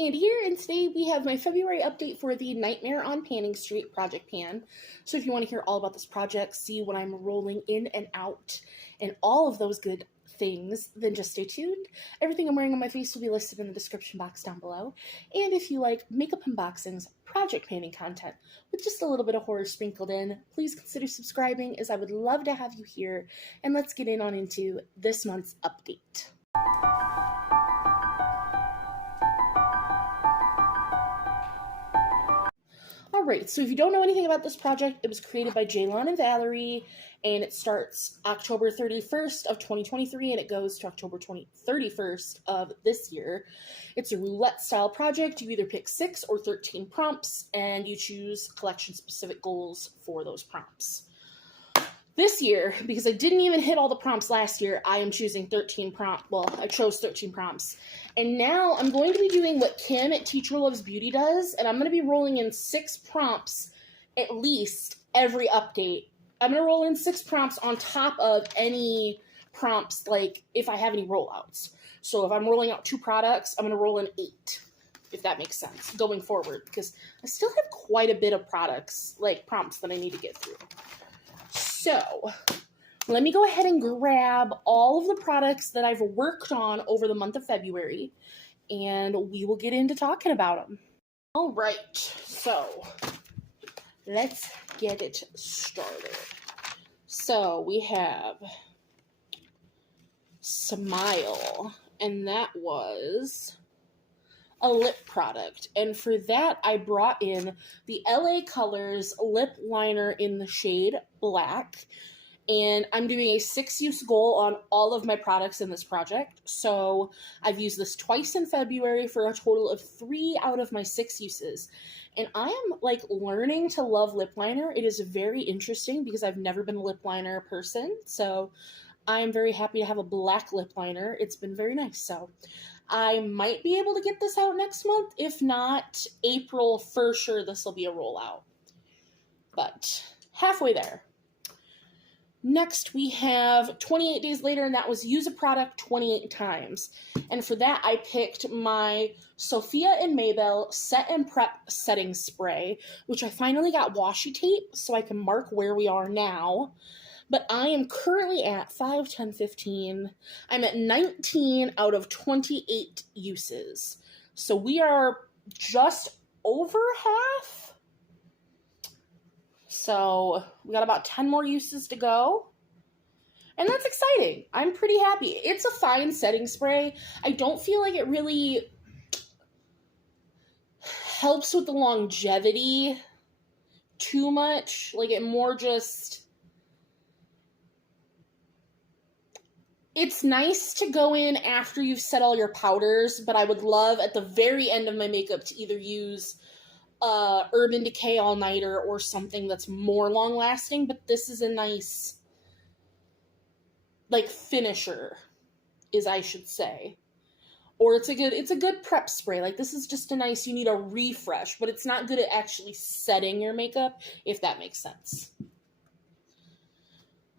and here, and today we have my February update for the Nightmare on Panning Street project pan. So if you want to hear all about this project, see when I'm rolling in and out, and all of those good things, then just stay tuned. Everything I'm wearing on my face will be listed in the description box down below. And if you like makeup unboxings, project panning content, with just a little bit of horror sprinkled in, please consider subscribing, as I would love to have you here. And let's get into this month's update. Alright, so if you don't know anything about this project, it was created by Sharon and Valerie, and it starts October 31st of 2023, and it goes to October 31st of this year. It's a roulette-style project. You either pick 6 or 13 prompts, and you choose collection-specific goals for those prompts. This year, because I didn't even hit all the prompts last year, I am choosing 13 prompts. Well, I chose 13 prompts. And now I'm going to be doing what Kim at Teacher Loves Beauty does, and I'm going to be rolling in 6 prompts at least every update. I'm going to roll in 6 prompts on top of any prompts, like if I have any rollouts. So if I'm rolling out 2 products, I'm going to roll in 8, if that makes sense, going forward, because I still have quite a bit of products, like prompts that I need to get through. So, let me go ahead and grab all of the products that I've worked on over the month of February, and we will get into talking about them. All right, so let's get it started. So, we have Smile, and that was a lip product, and for that I brought in the LA Colors lip liner in the shade Black, and I'm doing a 6-use goal on all of my products in this project. So I've used this twice in February for a total of 3 out of my 6 uses, and I am like learning to love lip liner. It is very interesting because I've never been a lip liner person, so I'm very happy to have a black lip liner. It's been very nice. So I might be able to get this out next month. If not, April for sure this will be a rollout. But halfway there. Next we have 28 Days Later, and that was use a product 28 times. And for that I picked my Sophia Mabelle Set and Prep Setting Spray, which I finally got washi tape so I can mark where we are now. But I am currently at 5, 10, 15. I'm at 19 out of 28 uses. So we are just over half. So we got about 10 more uses to go. And that's exciting. I'm pretty happy. It's a fine setting spray. I don't feel like it really helps with the longevity too much. Like it more just... It's nice to go in after you've set all your powders, but I would love at the very end of my makeup to either use Urban Decay All-Nighter or something that's more long-lasting, but this is a nice, like, finisher, I should say. Or it's a good prep spray. Like, this is just a nice, you need a refresh, but it's not good at actually setting your makeup, if that makes sense.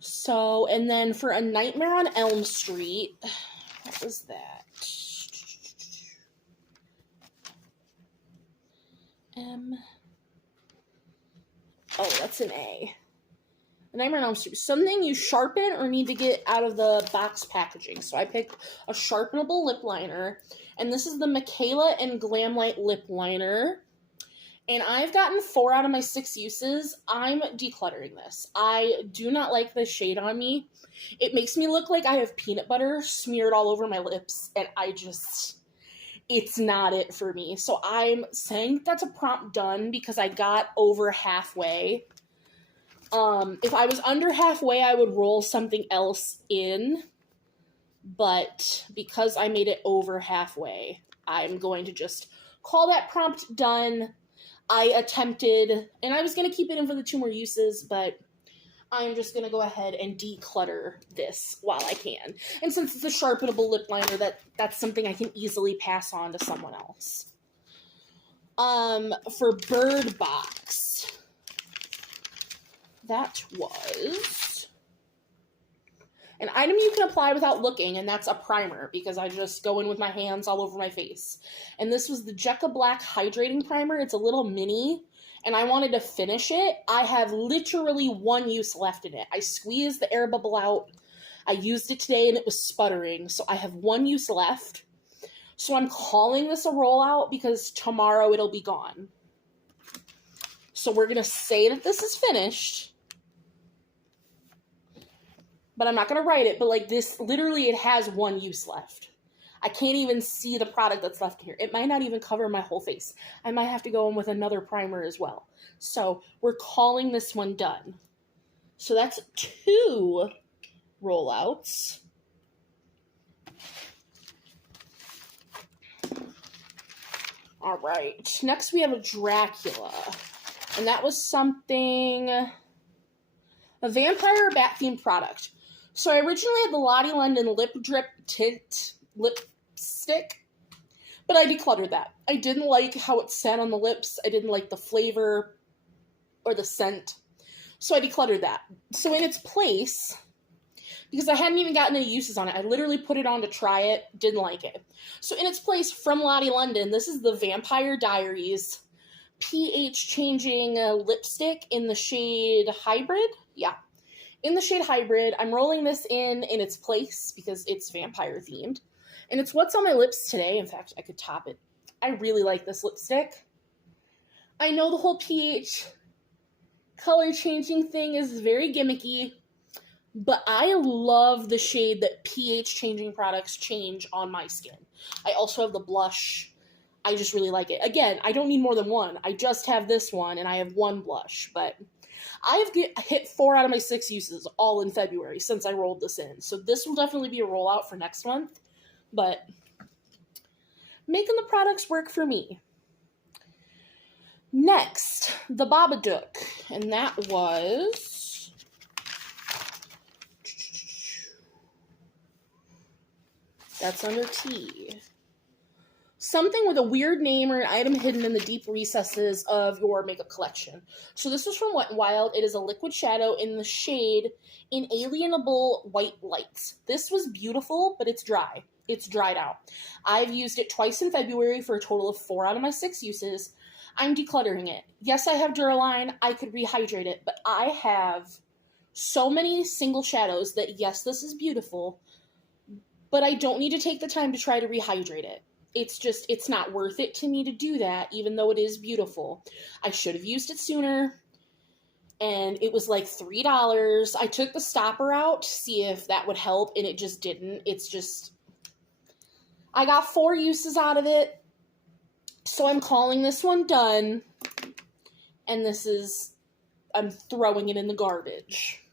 So, and then for A Nightmare on Elm Street, what was that? Oh, that's an A. A Nightmare on Elm Street. Something you sharpen or need to get out of the box packaging. So I picked a sharpenable lip liner, and this is the Michaela and Glamlight lip liner. And I've gotten 4 out of my 6 uses. I'm decluttering this. I do not like this shade on me. It makes me look like I have peanut butter smeared all over my lips, and it's not it for me. So I'm saying that's a prompt done because I got over halfway. If I was under halfway, I would roll something else in, but because I made it over halfway, I'm going to just call that prompt done. I attempted, and I was going to keep it in for the 2 more uses, but I'm just going to go ahead and declutter this while I can. And since it's a sharpenable lip liner, that's something I can easily pass on to someone else. For Bird Box, that was An item you can apply without looking, and that's a primer, because I just go in with my hands all over my face. And this was the Jecca Blac Hydrating Primer. It's a little mini, and I wanted to finish it. I have literally one use left in it. I squeezed the air bubble out. I used it today, and it was sputtering, so I have one use left. So I'm calling this a rollout because tomorrow it'll be gone. So we're going to say that this is finished. But I'm not going to write it, but like this, literally it has one use left. I can't even see the product that's left here. It might not even cover my whole face. I might have to go in with another primer as well. So we're calling this one done. So that's 2 rollouts. All right, next we have a Dracula. And that was something, a vampire or bat-themed product. So I originally had the Lottielondon Lip Drip Tint Lipstick, but I decluttered that. I didn't like how it sat on the lips. I didn't like the flavor or the scent. So I decluttered that. So in its place, because I hadn't even gotten any uses on it, I literally put it on to try it, didn't like it. So in its place, from Lottielondon, this is the Vampire Diaries pH changing lipstick in the shade Hybrid. Yeah, in the shade Hybrid. I'm rolling this in its place because it's vampire themed. And it's what's on my lips today. In fact, I could top it. I really like this lipstick. I know the whole pH color changing thing is very gimmicky, but I love the shade that pH changing products change on my skin. I also have the blush. I just really like it. Again, I don't need more than one. I just have this one, and I have one blush. But I've hit 4 out of my 6 uses all in February since I rolled this in. So this will definitely be a rollout for next month. But making the products work for me. Next, the Babadook. And that was... That's under T. Something with a weird name or an item hidden in the deep recesses of your makeup collection. So this was from Wet n Wild. It is a liquid shadow in the shade Inalienable White Lights. This was beautiful, but it's dry. It's dried out. I've used it twice in February for a total of 4 out of my 6 uses. I'm decluttering it. Yes, I have Duraline. I could rehydrate it, but I have so many single shadows that, yes, this is beautiful, but I don't need to take the time to try to rehydrate it. It's not worth it to me to do that, even though it is beautiful. I should have used it sooner, and it was like $3. I took the stopper out to see if that would help, and it just didn't. It's just, I got 4 uses out of it, so I'm calling this one done, and I'm throwing it in the garbage.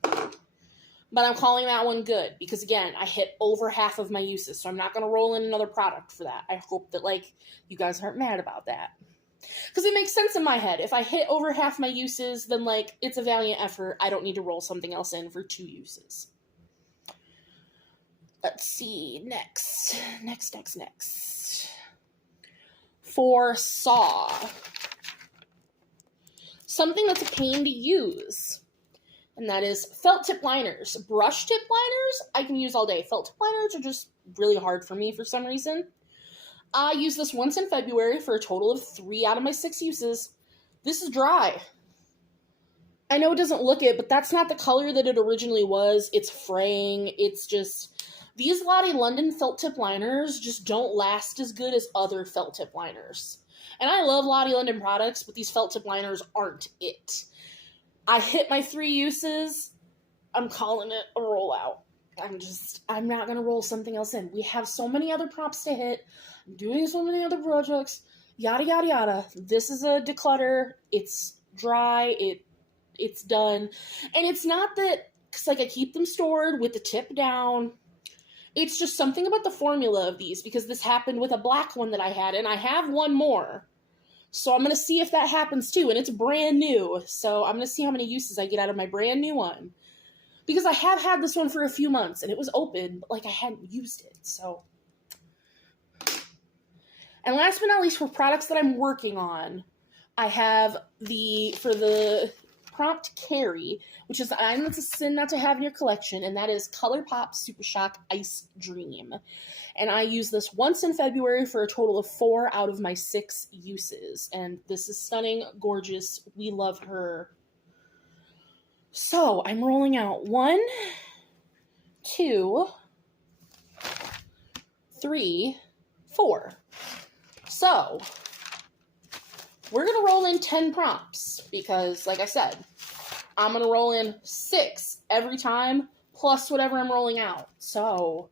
But I'm calling that one good because, again, I hit over half of my uses, so I'm not going to roll in another product for that. I hope that, you guys aren't mad about that. Because it makes sense in my head. If I hit over half my uses, then, it's a valiant effort. I don't need to roll something else in for 2 uses. Let's see. Next. For Saw. Something that's a pain to use. And that is felt tip liners. Brush tip liners, I can use all day. Felt tip liners are just really hard for me for some reason. I used this once in February for a total of 3 out of my 6 uses. This is dry. I know it doesn't look it, but that's not the color that it originally was. It's fraying. It's just... These Lottielondon felt tip liners just don't last as good as other felt tip liners. And I love Lottielondon products, but these felt tip liners aren't it. I hit my 3 uses. I'm calling it a rollout. I'm not going to roll something else in. We have so many other props to hit. I'm doing so many other projects. Yada, yada, yada. This is a declutter. It's dry. It's done. And it's not that, because I keep them stored with the tip down. It's just something about the formula of these, because this happened with a black one that I had, and I have one more. So I'm going to see if that happens too, and it's brand new. So I'm going to see how many uses I get out of my brand new one. Because I have had this one for a few months, and it was open, but I hadn't used it, so. And last but not least, for products that I'm working on, I have for the prompt carry, which is that's a sin not to have in your collection, and that is ColourPop Super Shock Ice Dream. And I use this once in February for a total of 4 out of my 6 uses. And this is stunning, gorgeous. We love her. So I'm rolling out 1, 2, 3, 4. So we're going to roll in 10 prompts because, like I said, I'm going to roll in 6 every time plus whatever I'm rolling out. So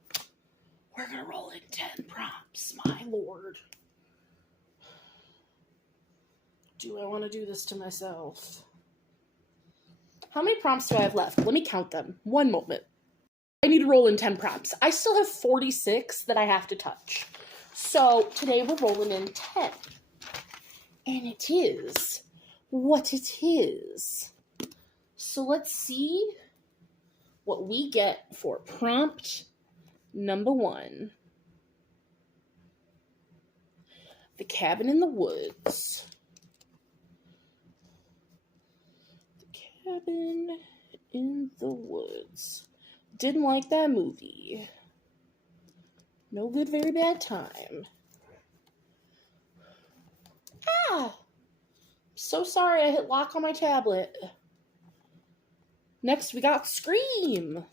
we're going to roll in 10 prompts, my lord. Do I want to do this to myself? How many prompts do I have left? Let me count them. One moment. I need to roll in 10 prompts. I still have 46 that I have to touch. So today we're rolling in 10. And it is what it is. So let's see what we get for prompt number 1. The Cabin in the Woods. The Cabin in the Woods. Didn't like that movie. No good, very bad time. Ah! So sorry I hit lock on my tablet. Next we got Scream.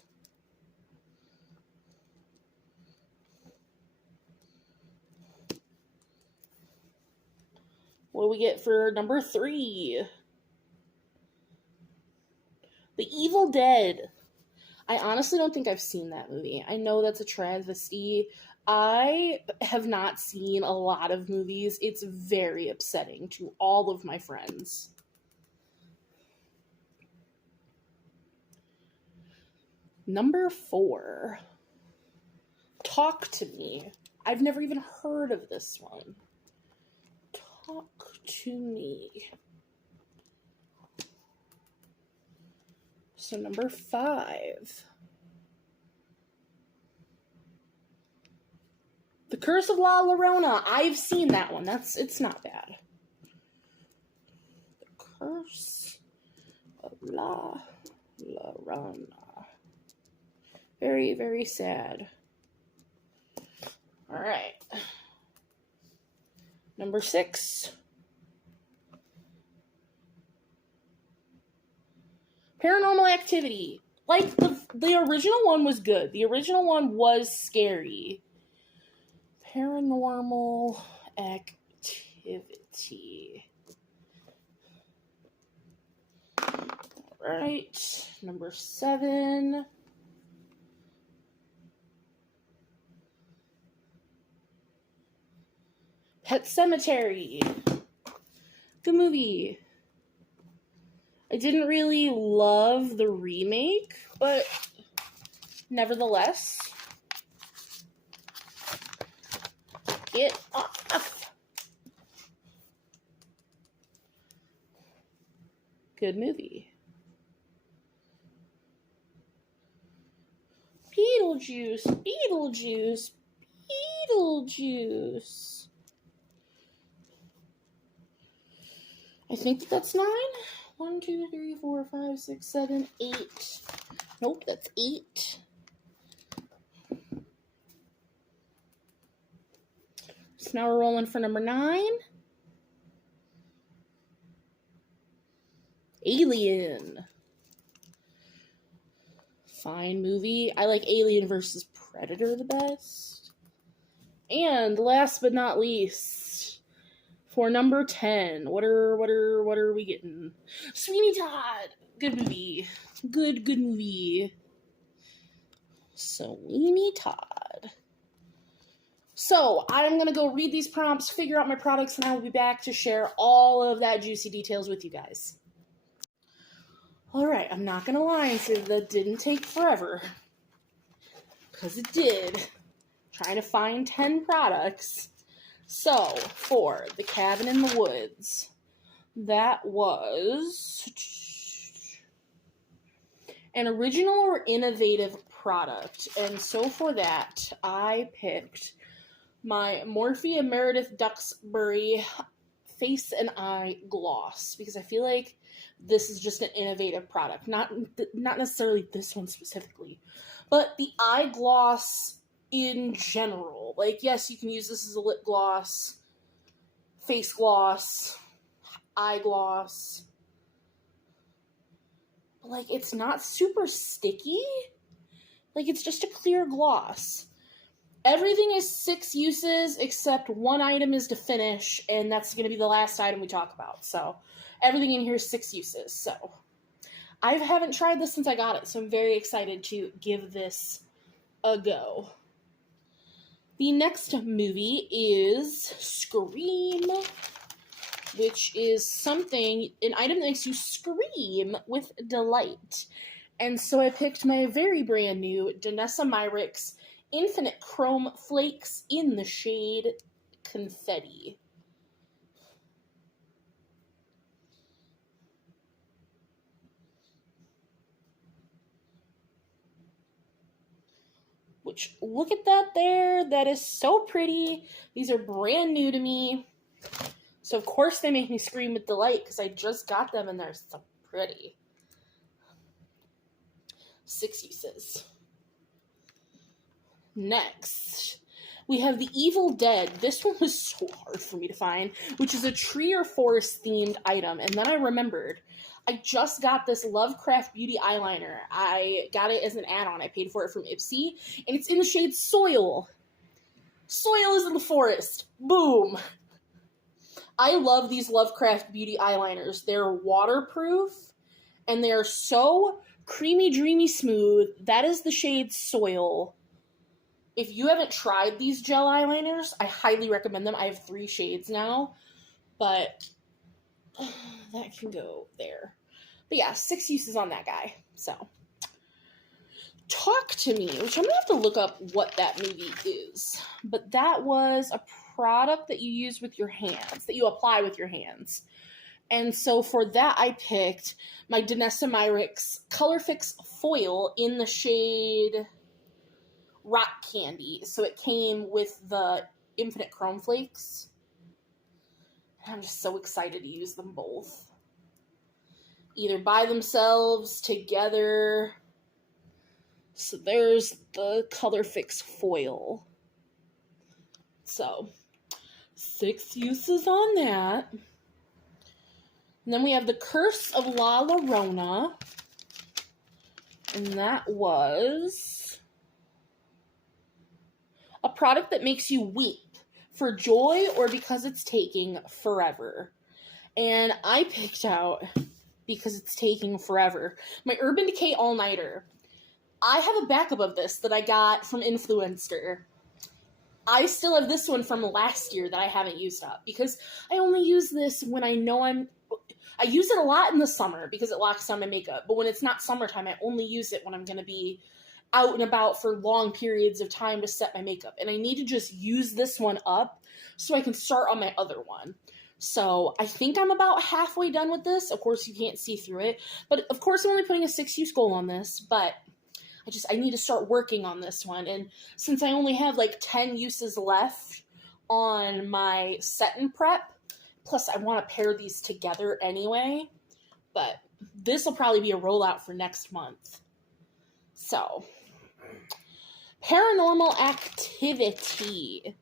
What do we get for number 3? The Evil Dead. I honestly don't think I've seen that movie. I know that's a travesty. I have not seen a lot of movies. It's very upsetting to all of my friends. Number 4. Talk to Me. I've never even heard of this one. Talk to Me. So number 5. The Curse of La Llorona. I've seen that one. It's not bad. The Curse of La Llorona. Very, very sad. All right. Number 6. Paranormal Activity. Like, the original one was good. The original one was scary. Paranormal Activity. Alright. Number 7. Pet Sematary. Good movie. I didn't really love the remake, but nevertheless, get off. Good movie. Beetlejuice, Beetlejuice, Beetlejuice. I think that's 9. 1, 2, 3, 4, 5, 6, 7, 8. Nope, that's 8. So now we're rolling for number 9. Alien. Fine movie. I like Alien versus Predator the best. And last but not least, for number 10, what are we getting? Sweeney Todd. Good movie. Good movie. Sweeney Todd. So, I'm going to go read these prompts, figure out my products, and I will be back to share all of that juicy details with you guys. Alright, I'm not going to lie and say that didn't take forever. Because it did. Trying to find 10 products. So, for the Cabin in the Woods, that was an original or innovative product. And so for that, I picked my Morphe and Meredith Duxbury face and eye gloss, because I feel like this is just an innovative product. Not necessarily this one specifically, but the eye gloss in general. Like, yes, you can use this as a lip gloss, face gloss, eye gloss. But, like, it's not super sticky. Like, it's just a clear gloss. Everything is 6 uses, except one item is to finish, and that's going to be the last item we talk about. So, everything in here is 6 uses. So, I haven't tried this since I got it, so I'm very excited to give this a go. The next movie is Scream, which is an item that makes you scream with delight. And so I picked my very brand new Danessa Myricks Infinite Chrome Flakes in the shade Confetti. Which, look at that there. That is so pretty. These are brand new to me. So, of course, they make me scream with delight because I just got them and they're so pretty. 6 uses. Next, we have The Evil Dead. This one was so hard for me to find, which is a tree or forest themed item. And then I remembered, I just got this Lovecraft Beauty eyeliner. I got it as an add-on. I paid for it from Ipsy, and it's in the shade Soil. Soil is in the forest. Boom. I love these Lovecraft Beauty eyeliners. They're waterproof, and they're so creamy, dreamy smooth. That is the shade Soil. If you haven't tried these gel eyeliners, I highly recommend them. I have 3 shades now, but that can go there. But yeah, 6 uses on that guy. So, Talk to Me, which I'm going to have to look up what that movie is. But that was a product that you use with your hands, that you apply with your hands. And so for that, I picked my Danessa Myricks Color Fix Foil in the shade Rock Candy. So it came with the Infinite Chrome Flakes. And I'm just so excited to use them both. Either by themselves, together. So there's the Color Fix Foil. So, 6 uses on that. And then we have the Curse of La Llorona. And that was a product that makes you weep for joy or because it's taking forever. And I picked out, because it's taking forever, my Urban Decay All-Nighter. I have a backup of this that I got from Influencer. I still have this one from last year that I haven't used up, because I only use this when I know I use it a lot in the summer because it locks down my makeup, but when it's not summertime, I only use it when I'm going to be out and about for long periods of time to set my makeup, and I need to just use this one up so I can start on my other one. So I think I'm about halfway done with this. Of course, you can't see through it, but of course I'm only putting a 6-use goal on this, but I need to start working on this one. And since I only have like 10 uses left on my set and prep, plus I want to pair these together anyway, but this will probably be a rollout for next month. So, Paranormal Activity.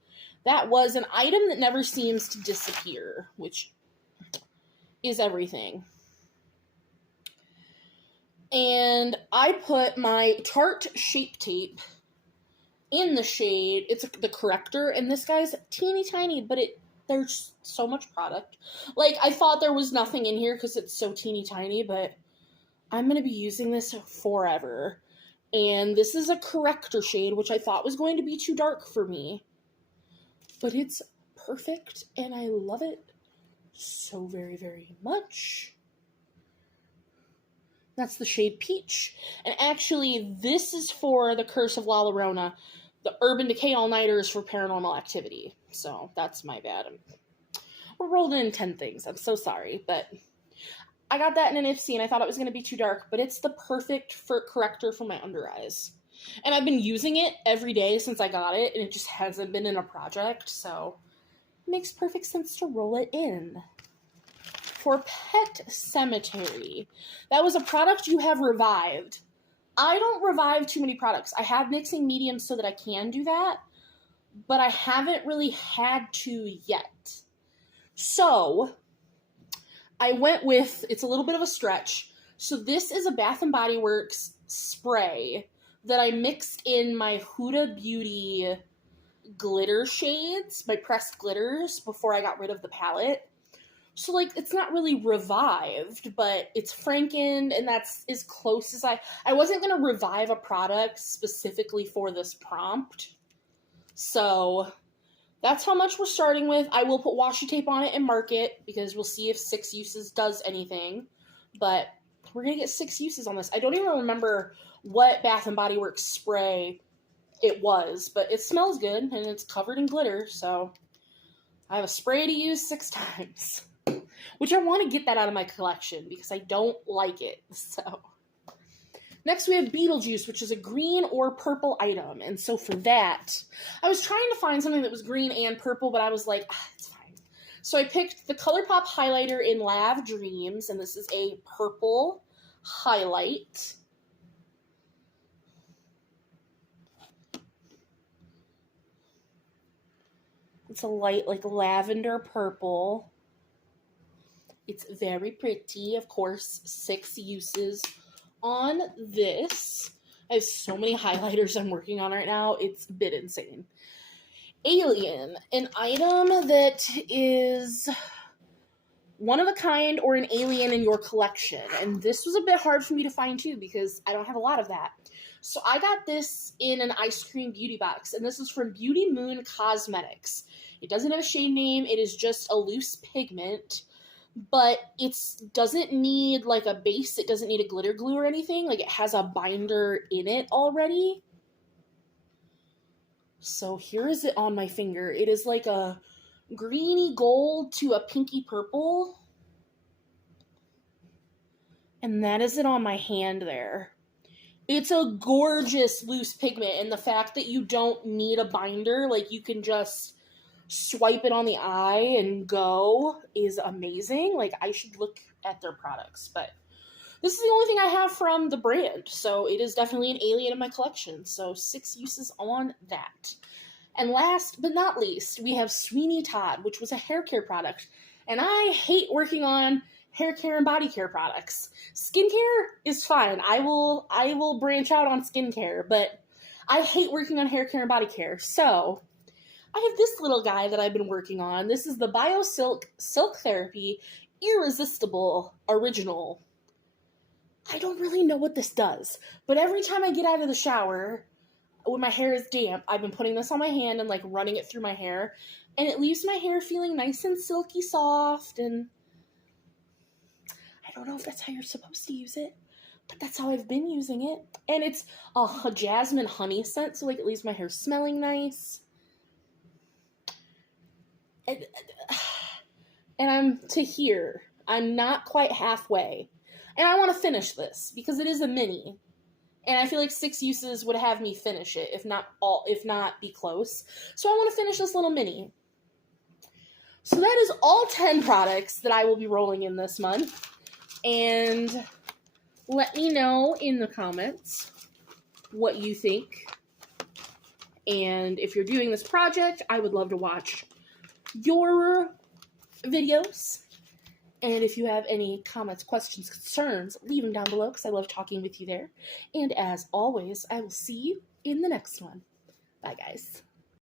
That was an item that never seems to disappear, which is everything. And I put my Tarte Shape Tape in the shade, it's the corrector, and this guy's teeny tiny, but there's so much product. Like, I thought there was nothing in here because it's so teeny tiny, but I'm going to be using this forever. And this is a corrector shade, which I thought was going to be too dark for me. But it's perfect, and I love it so very, very much. That's the shade Peach. And actually, this is for the Curse of La Llorona. The Urban Decay All-Nighter is for Paranormal Activity. So, that's my bad. We're rolling in 10 things. I'm so sorry. But I got that in an Ipsy, and I thought it was going to be too dark. But it's the perfect corrector for my under eyes. And I've been using it every day since I got it, and it just hasn't been in a project. So, makes perfect sense to roll it in. For Pet Cemetery, that was a product you have revived. I don't revive too many products. I have mixing mediums so that I can do that, but I haven't really had to yet. So, I went with, it's a little bit of a stretch. So this is a Bath & Body Works spray that I mixed in my Huda Beauty glitter shades, my pressed glitters, before I got rid of the palette. So, like, it's not really revived, but it's Franken, and that's as close as I wasn't going to revive a product specifically for this prompt. So, that's how much we're starting with. I will put washi tape on it and mark it, because we'll see if 6 uses does anything. But we're going to get 6 uses on this. I don't even remember what Bath & Body Works spray it was, but it smells good, and it's covered in glitter, so I have a spray to use 6 times. Which I want to get that out of my collection because I don't like it. So next we have Beetlejuice, which is a green or purple item. And so for that, I was trying to find something that was green and purple, but I was like, it's fine. So I picked the ColourPop highlighter in Lav Dreams, and this is a purple highlight. It's a light, like, lavender purple. It's very pretty. Of course, 6 uses on this. I have so many highlighters I'm working on right now. It's a bit insane. Alien, an item that is one of a kind or an alien in your collection. And this was a bit hard for me to find too because I don't have a lot of that. So I got this in an ice cream beauty box, and this is from Beauty Moon Cosmetics. It doesn't have a shade name. It is just a loose pigment. But it doesn't need, like, a base. It doesn't need a glitter glue or anything. Like, it has a binder in it already. So here is it on my finger. It is like a greeny gold to a pinky purple. And that is it on my hand there. It's a gorgeous loose pigment. And the fact that you don't need a binder, like, you can just swipe it on the eye and go, is amazing. Like, I should look at their products, but this is the only thing I have from the brand, so it is definitely an alien in my collection. So 6 uses on that. And last but not least, we have Sweeney Todd, which was a hair care product, and I hate working on hair care and body care products. Skincare is fine. I will branch out on skincare, but I hate working on hair care and body care. So I have this little guy that I've been working on. This is the BioSilk Silk Therapy Irresistible Original. I don't really know what this does, but every time I get out of the shower, when my hair is damp, I've been putting this on my hand and, like, running it through my hair, and it leaves my hair feeling nice and silky soft, and I don't know if that's how you're supposed to use it, but that's how I've been using it. And it's a jasmine honey scent, so, like, it leaves my hair smelling nice. And I'm to here. I'm not quite halfway. And I want to finish this because it is a mini. And I feel like 6 uses would have me finish it, if not be close. So I want to finish this little mini. So that is all 10 products that I will be rolling in this month. And let me know in the comments what you think. And if you're doing this project, I would love to watch your videos. And if you have any comments, questions, concerns, leave them down below because I love talking with you there. And as always, I will see you in the next one. Bye, guys.